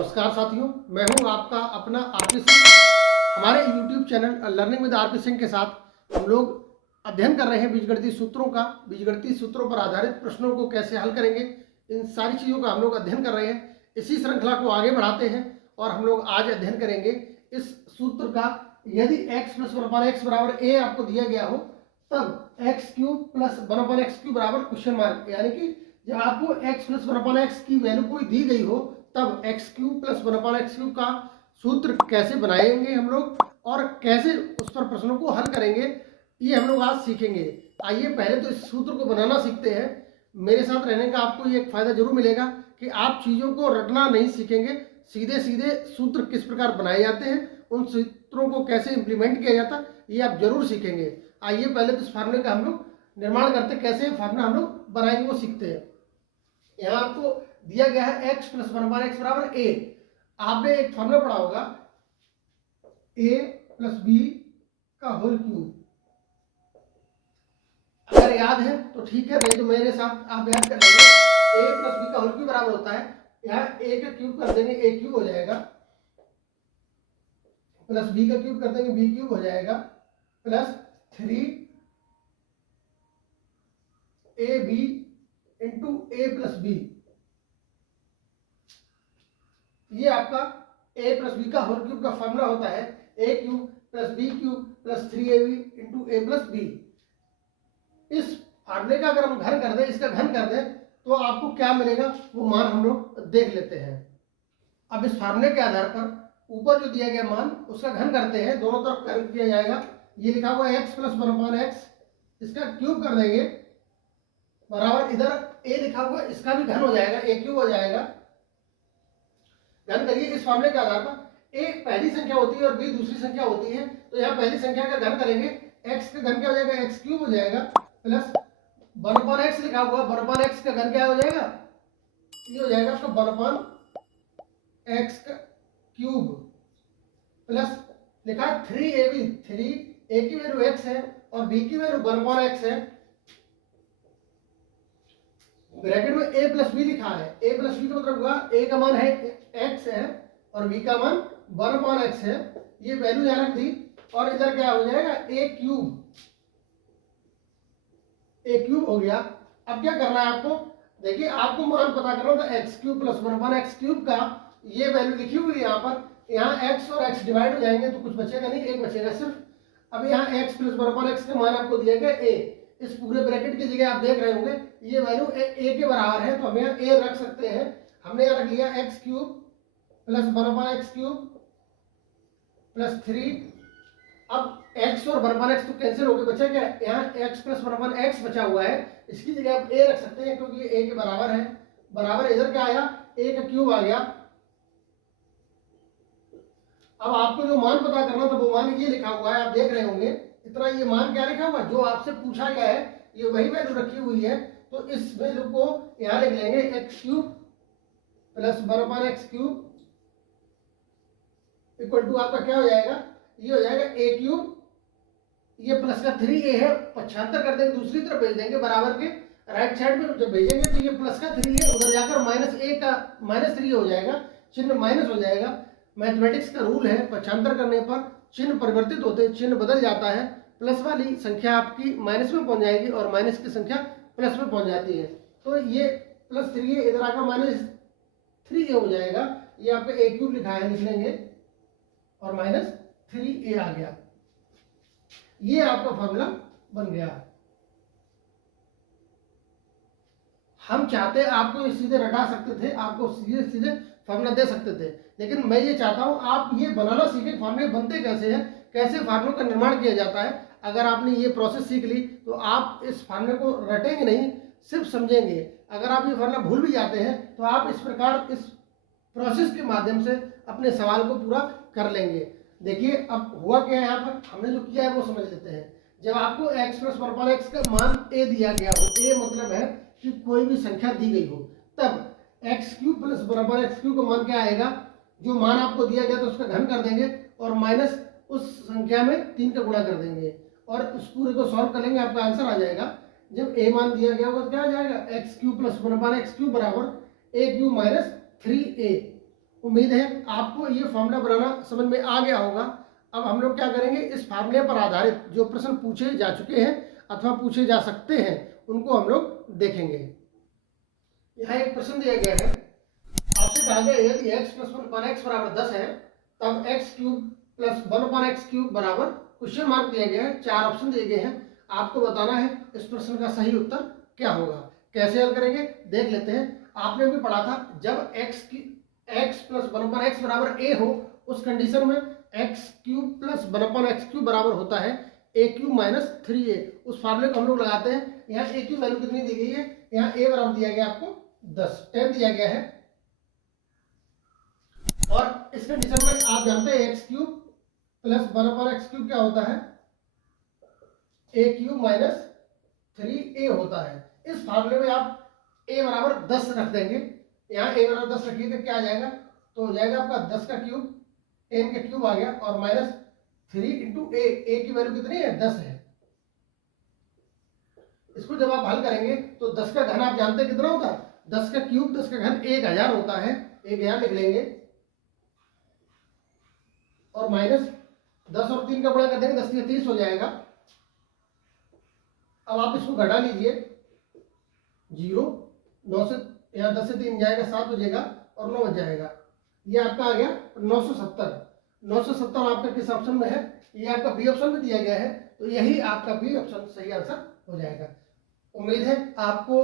नमस्कार साथियों, मैं हूं आपका अपना आरपी सिंह। हमारे YouTube channel learning with RP Singh के साथ हम लोग अध्ययन कर रहे हैं बीजगणितीय सूत्रों का। बीजगणितीय सूत्रों पर आधारित प्रश्नों को कैसे हल करेंगे, इन सारी चीज़ों का हम लोग अध्ययन कर रहे हैं। इसी श्रृंखला को आगे बढ़ाते हैं और हम लोग आज अध्ययन करेंगे इस सूत्र का। यदि x + 1/x बराबर a आपको दिया गया हो, तब x³ + 1/x³ बराबर क्वेश्चन मार्क, यानी कि जब आपको x + 1/x की वैल्यू कोई दी गई हो, तब x³ + 1/x³ का सूत्र कैसे बनाएंगे हम लोग और कैसे उस पर प्रश्नों को हल करेंगे, ये हम लोग आज सीखेंगे। आइए पहले तो इस सूत्र को बनाना सीखते हैं। मेरे साथ रहने का आपको ये एक फायदा जरूर मिलेगा कि आप चीज़ों को रटना नहीं सीखेंगे, सीधे सीधे सूत्र किस प्रकार बनाए जाते हैं, उन सूत्रों को कैसे इंप्लीमेंट किया जाता है, ये आप जरूर सीखेंगे। आइए पहले तो इस फार्मूले का हम लोग निर्माण करते, कैसे फार्मूला हम लोग बनाएंगे वो सीखते हैं। यहाँ आपको दिया गया है x + 1/x बराबर a। आपने एक फार्मूला पढ़ा होगा a + b का होल क्यूब। अगर याद है तो ठीक है, नहीं तो मेरे साथ आप याद कर लेंगे। a + b का होल क्यूब बराबर होता है, यहाँ a का क्यूब कर देंगे a³ हो जाएगा, प्लस b का क्यूब कर देंगे b³ हो जाएगा, plus 3ab into a + b। ये आपका a + b का होल क्यूब का फॉर्मूला होता है a³ + b³ + 3ab into a + b। इस फार्मूले का अगर हम घन कर दें, इसका घन कर दें, तो आपको क्या मिलेगा वो मान हम लोग देख लेते हैं। अब इस फार्मूले के आधार पर ऊपर जो दिया गया मान उसका घन करते हैं, दोनों तरफ घन किया जाएगा। ये लिखा हुआ है x + 1/x, इसका क्यूब कर देंगे बराबर, इधर a लिखा हुआ इसका भी घन हो जाएगा, a³ हो जाएगा। घन करिए इस फार्मूले के आधार पर। a पहली संख्या होती है और b दूसरी संख्या होती है, तो यहाँ पहली संख्या का घन करेंगे, x का घन क्या हो जाएगा, x³ हो जाएगा, प्लस 1/x लिखा हुआ, 1/x का घन क्या हो जाएगा, ये हो जाएगा आपका 1/x का क्यूब, प्लस लिखा 3ab, 3a की वैल्यू x है और b की वैल्यू 1/x है। ब्रैकेट में a + b लिखा है, a + b का मतलब हुआ a का मान है x है और b का मान 1/x है, ये वैल्यू यहाँ रख दी। और इधर क्या हो जाएगा, a³ हो गया। अब क्या करना है आपको, देखिए आपको मान पता करना था x³ + 1/x³ का। ये वैल्यू लिखी हुई है यहाँ पर, यहाँ x और x डिवाइड हो जाएंगे तो कुछ बचेगा नहीं, एक बचेगा सिर्फ। अब यहाँ x + 1/x का मान आपको दिया गया a। इस पूरे ब्रैकेट की जगह आप देख रहे होंगे ये वैल्यू a के बराबर है, तो हम यहाँ a रख सकते हैं। हमने यहाँ रख लिया x³ + 1/x³ + 3। अब x और 1/x तो कैंसिल हो गए, बचा क्या, यहाँ x + 1/x बचा हुआ है, इसकी जगह आप a रख सकते हैं क्योंकि a के बराबर है। बराबर इधर क्या आया, a का क्यूब आ गया। अब आपको जो मान पता करना था वो मान ये लिखा हुआ है, आप देख रहे होंगे इतना। ये मान क्या लिखा हुआ, जो आपसे पूछा गया है ये वही वैल्यू रखी हुई है, तो इस वैल्यू को यहाँ लिख लेंगे x³ + 1/x³ इक्वल टू आपका क्या हो जाएगा, ये हो जाएगा a³, ये प्लस का 3a है, 75 कर देंगे, दूसरी तरफ भेज देंगे बराबर के राइट साइड में। जब भेजेंगे तो ये प्लस का 3 है, उधर जाकर -a का -3 हो जाएगा, चिन्ह माइनस हो जाएगा। मैथमेटिक्स का रूल है 75 करने पर चिन्ह परिवर्तित होते हैं, चिन्ह बदल जाता है। प्लस वाली संख्या आपकी माइनस में पहुंच जाएगी और माइनस की संख्या प्लस में पहुंच जाती है। तो ये +3a इधर आकर -3a हो जाएगा। ये आपका a³ लिखा है, लिख लेंगे और -3a आ गया। ये आपका फॉर्मूला बन गया। हम चाहते आपको ये सीधे रटा सकते थे, आपको सीधे सीधे फॉर्मूला दे सकते थे, लेकिन मैं ये चाहता हूं आप ये बनाना सीखें, फार्मूले बनते कैसे हैं, कैसे फार्मूलों का निर्माण किया जाता है। अगर आपने ये प्रोसेस सीख ली तो आप इस फार्मूले को रटेंगे नहीं, सिर्फ समझेंगे। अगर आप ये फार्मूला भूल भी जाते हैं तो आप इस प्रकार इस प्रोसेस के माध्यम से अपने सवाल को पूरा कर लेंगे। देखिए अब हुआ क्या है, यहाँ पर हमने जो किया है वो समझ लेते हैं। जब आपको x + 1/x का मान a दिया गया हो, a मतलब है कि कोई भी संख्या दी गई हो, तब x³ + 1/x³ का मान क्या आएगा, जो मान आपको दिया गया तो उसका घन कर देंगे और माइनस उस संख्या में 3 का गुणा कर देंगे और उस पूरे को सॉल्व कर लेंगे, आपका आंसर आ जाएगा। जब a मान दिया गया होगा तो क्या आ जाएगा, x³ + 1/x³ बराबर a³ - 3a। उम्मीद है आपको ये फॉर्मूला बनाना समझ में आ गया होगा। अब हम लोग क्या करेंगे, इस फार्मूले पर आधारित जो प्रश्न पूछे जा चुके हैं अथवा पूछे जा सकते हैं उनको हम लोग देखेंगे। यहाँ एक प्रश्न दिया गया है, आपसे कहा गया यदि x + 1/x बराबर 10 है तब x³ + 1/x³ बराबर क्वेश्चन मार्क दिया गया है। 4 ऑप्शन दिए गए हैं, आपको बताना है इस प्रश्न का सही उत्तर क्या होगा। कैसे हल करेंगे देख लेते हैं। आपने भी पढ़ा था जब x + 1/x बराबर a हो उस कंडीशन में x³ + 1/x³ बराबर होता है a³ - 3a। उस फार्मूले को हम लोग लगाते हैं। यहाँ a की वैल्यू कितनी दी गई है, यहाँ a बराबर दिया गया आपको 10 दिया गया है। और इस कंडीशन में आप जानते हैं x³ + 1/x³ क्या होता है, a³ - 3a होता है। इस फार्मूले में आप a बराबर 10 रख देंगे। यहाँ a बराबर 10 रखिए तो क्या आ जाएगा, तो हो जाएगा आपका 10 का क्यूब, 10 का क्यूब आ गया और -3 × a की वैल्यू कितनी है 10 है। इसको जब आप हल करेंगे तो 10 का घन आप जानते हैं कितना होता है, 10 का क्यूब 10 का घन 1000 होता है। 1000 लिख लेंगे और -10 और 3 का गुणा कर देंगे 10 × 30 हो जाएगा। अब आप इसको घटा लीजिए, 0 9 से यहाँ 10 से 3 जाएगा 7 हो जाएगा और 9 बच जाएगा। ये आपका आ गया 970। 970 आपका किस ऑप्शन में है, ये आपका बी ऑप्शन में दिया गया है, तो यही आपका बी ऑप्शन सही आंसर हो जाएगा। उम्मीद है आपको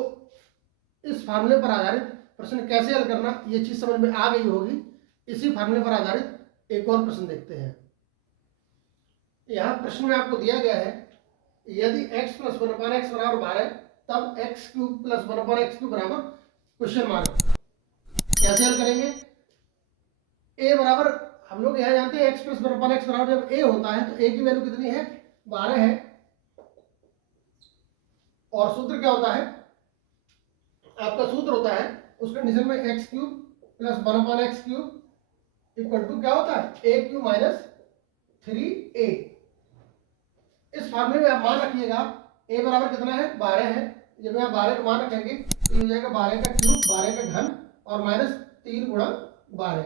इस फार्मूले पर आधारित प्रश्न कैसे हल करना ये चीज समझ में आ गई होगी। इसी फार्मूले पर आधारित एक और प्रश्न देखते हैं। यहाँ प्रश्न में आपको दिया गया है यदि x + 1/x बराबर 12 तब x³ + 1/x³ बराबर क्वेश्चन मार्क। कैसे हल करेंगे, a बराबर हम लोग यहाँ जानते हैं x + 1/x बराबर जब a होता है तो a की वैल्यू कितनी है 12 है। और सूत्र क्या होता है, आपका सूत्र होता है उस कंडीशन में x³ + 1/x³ = क्या होता है a³ - 3a। इस फार्मूले में आप मान रखिएगा a बराबर कितना है 12 है। जब यहाँ 12 का मान रखेंगे तो हो जाएगा 12 का क्यूब 12 का घन और -3 × 12।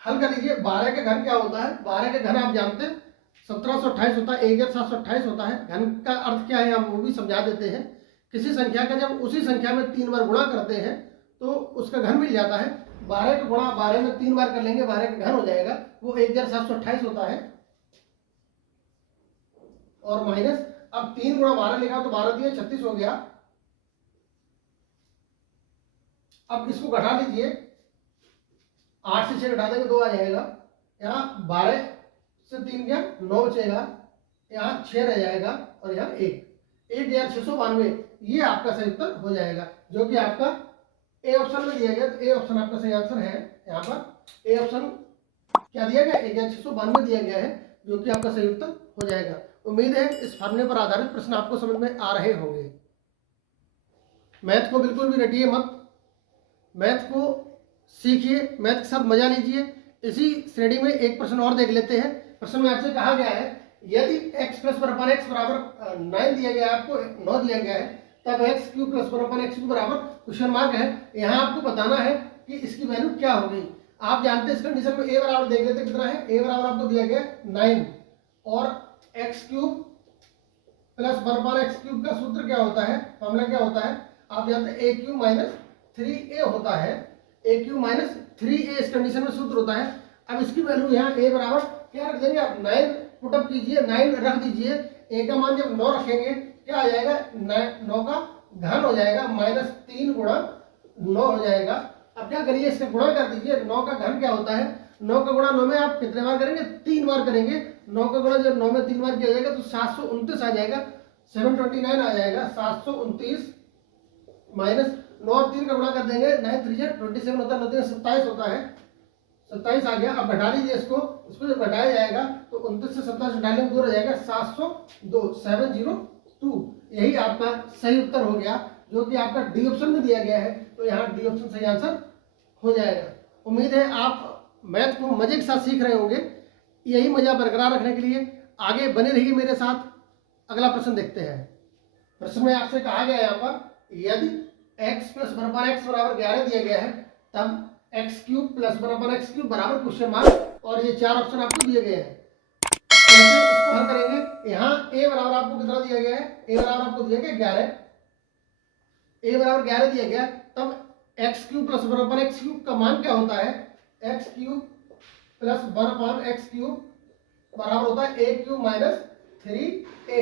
हल कर लीजिए। 12 का घन क्या होता है, 12 का घन आप जानते हैं 1728 होता है, 1728 होता है। घन का अर्थ क्या है हम वो भी समझा देते हैं। किसी संख्या का जब उसी संख्या में 3 बार गुणा करते हैं तो उसका घन मिल जाता है। 12 का गुणा 12 में 3 बार कर लेंगे 12 का घन हो जाएगा, वो 1728 होता है। और माइनस अब 3 × 12 लिखा तो 12 दिए 36 हो गया। अब इसको घटा लीजिए, 8 से 6 घटा देंगे 2 आ जाएगा। यहाँ 12 से 3 क्या 9 बचेगा, यहाँ 6 रह जाएगा और यहाँ 1692 ये आपका सही उत्तर हो जाएगा, जो कि आपका ए ऑप्शन में दिया गया। तो ए ऑप्शन आपका सही आंसर है। यहाँ पर ए ऑप्शन क्या दिया गया 1692 दिया गया है, जो कि आपका सही उत्तर हो जाएगा। उम्मीद है इस फार्मूले पर आधारित प्रश्न आपको समझ में आ रहे होंगे। मैथ को बिल्कुल भी रटिए मत, मैथ को सीखिए, मैथ के साथ मजा लीजिए। इसी श्रेणी में एक प्रश्न और देख लेते हैं। प्रश्न में आपसे कहा गया है यदि x + 1/x बराबर 9 दिया गया है, आपको 9 दिया गया है, तब x³ + 1/x³ बराबर क्वेश्चन मार्क है। यहाँ आपको बताना है कि इसकी वैल्यू क्या होगी। आप जानते हैं इस कंडीशन में a बराबर देख लेते कितना है। a बराबर आपको दिया गया 9 और x³ + 1/x³ का सूत्र क्या होता है, फॉर्मूला क्या होता है, आप जानते हैं a³ - 3a होता है। a³ - 3a इस कंडीशन में सूत्र होता है। अब इसकी वैल्यू यहाँ a बराबर क्या रख देंगे आप 9 पुटअप कीजिए, 9 रख दीजिए। a का मान जब 9 रखेंगे क्या आ जाएगा 9 का घन हो जाएगा, -3 × 9 हो जाएगा। अब क्या करिए इसका गुणा कर दीजिए। 9 का घन क्या होता है, 9 का गुणा 9 में आप कितने बार करेंगे 3 बार करेंगे। 9 का गुणा जब 9 में 3 बार किया जाएगा तो 729 आ जाएगा, 729 आ जाएगा। 729 माइनस 9 और 3 का गुणा कर देंगे, 9 3 27 होता है, 9 3 27 होता है, 27 आ गया। अब घटा लीजिए इसको जब घटाया जाएगा तो 29 से 27 घटाने में दूर हो जाएगा 702, 702। यही आपका सही उत्तर हो गया, जो कि आपका डी ऑप्शन में दिया गया है। तो यहाँ डी ऑप्शन सही आंसर हो जाएगा। उम्मीद है आप मैथ को मजे के साथ सीख रहे होंगे। यही मजा बरकरार रखने के लिए आगे बने रहिए मेरे साथ। अगला प्रश्न देखते हैं। प्रश्न में आपसे कहा गया है यहाँ पर यदि x + 1/x बराबर 11 दिया गया है तब एक्स क्यूब प्लस 1/x³ बराबर क्वेश्चन मार्क, और ये 4 ऑप्शन आपको दिए गए हैं। कैसे इसको हल करेंगे? यहाँ a बराबर आपको कितना दिया गया है? a बराबर आपको दिया गया 11, a बराबर 11 दिया गया, तब x³ प्लस 1/x³ का मान क्या होता है? x³ प्लस 1/x³ बराबर होता है a³ माइनस 3a।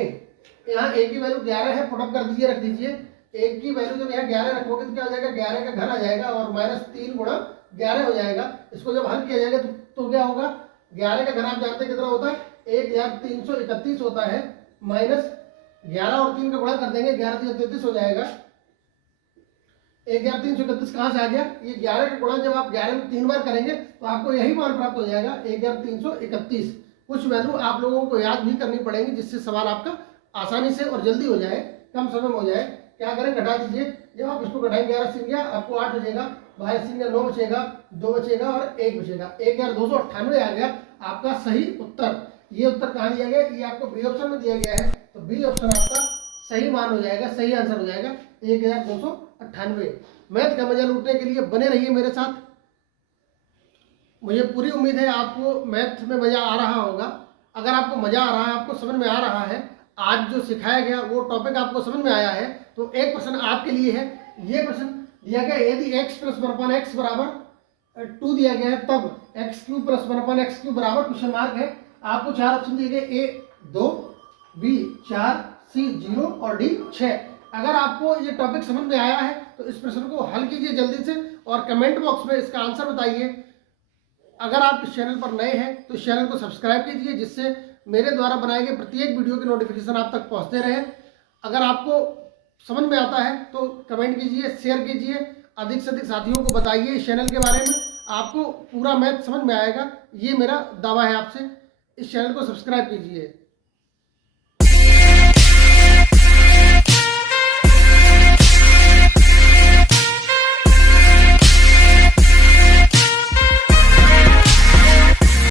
यहाँ a की वैल्यू 11 है, पुटअप कर दीजिए, रख दीजिए। a की वैल्यू जब यहाँ 11 रखोगे तो क्या हो जाएगा? 11 का घर आ जाएगा और माइनस 3 गुणा 11 हो जाएगा। इसको जब हल किया जाएगा तो क्या होगा? 11 का घर आप जानते हैं कितना होता है? 1331 होता है, माइनस 11 और 3 का गुणा कर देंगे, 11×3 हो जाएगा। 1331 कहाँ से आ गया? ये 11 का गुणा जब आप 11 में 3 बार करेंगे तो आपको यही मान प्राप्त हो जाएगा, 1331। कुछ वैल्यू आप लोगों को याद भी करनी पड़ेगी जिससे सवाल आपका आसानी से और जल्दी हो जाए, कम समय में हो जाए। क्या करें? घटा दीजिए। जब आप इसको घटाएंगे 11 से आपको 8 बचेगा, 12 से 9 बचेगा, 2 बचेगा और 1 बचेगा। 1298 आ गया आपका सही उत्तर। ये उत्तर कहाँ दिया गया? ये आपको बी ऑप्शन में दिया गया है, तो बी ऑप्शन आपका सही मान हो जाएगा, सही आंसर हो जाएगा 1298। मैथ का मजा लूटने के लिए बने रहिए मेरे साथ। मुझे पूरी उम्मीद है आपको मैथ में मजा आ रहा होगा। अगर आपको मजा आ रहा है, आपको समझ में आ रहा है, आज जो सिखाया गया वो टॉपिक आपको समझ में आया है, तो एक प्रश्न आपके लिए है। ये प्रश्न दिया गया, यदि x प्लस 1/x बराबर 2 दिया गया है, तब x³ प्लस 1/x³ बराबर क्वेश्चन मार्क है। आपको 4 ऑप्शन दिए गए, a 2, b 4, c 0 और d 6। अगर आपको ये टॉपिक समझ में आया है तो इस प्रश्न को हल कीजिए जल्दी से और कमेंट बॉक्स में इसका आंसर बताइए। अगर आप इस चैनल पर नए हैं तो इस चैनल को सब्सक्राइब कीजिए, जिससे मेरे द्वारा बनाए गए प्रत्येक वीडियो की नोटिफिकेशन आप तक पहुंचते रहे। अगर आपको समझ में आता है तो कमेंट कीजिए, शेयर कीजिए, अधिक से अधिक साथियों को बताइए इस चैनल के बारे में। आपको पूरा मैथ समझ में आएगा, ये मेरा दावा है आपसे। इस चैनल को सब्सक्राइब कीजिए।